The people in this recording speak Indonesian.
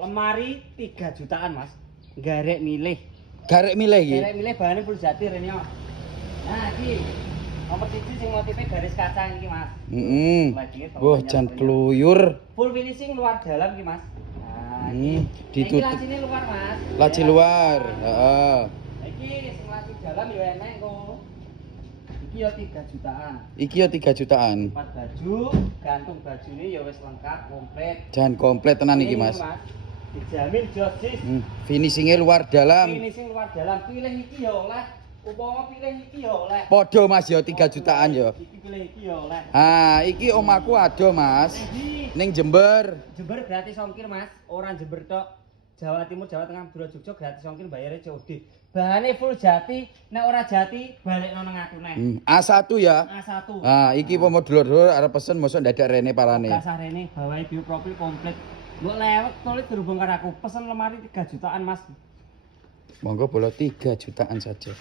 Lemari 3 jutaan, Mas. Garek milih. Garek milih iki. Garek milih bahannya full jati rene. Nah, iki nomor 1 sing motifnya garis kaca iki, Mas. Wah, jan pluyur. Full finishing luar dalam iki, Mas. Nah, ditutup. Iki lacine luar, Mas. Laci luar, heeh. Iki sing laci dalam ya enek kok. Iki ya 3 jutaan. Iki ya 3 jutaan. 4 baju, gantung bajune ya wis lengkap, komplit. Jan komplit tenan iki, Mas. Dijamin josis. Finishingnya luar dalam. Finishing luar dalam. Pilih iki ya oleh. Upama pilih iki ya oleh. Podo Mas ya 3 jutaan ya. Iki pilih iki ya oleh. Ah, iki omaku ada, Mas. Ning Jember. Jember gratis ongkir, Mas. Orang Jember tok. Jawa Timur, Jawa Tengah, Madura, Jogja gratis ongkir bayarnya COD. Bahannya full jati, nek ora jati balik nang aku neh. A1 ya. A1. Ah, iki pomo dulur-dulur arep pesen mosok dadak rene parane. Gak sarene bawahi bioprofil komplit. Mbok lewat tulis berhubung karo aku. Pesen lemari 3 jutaan, Mas. Monggo bola 3 jutaan saja.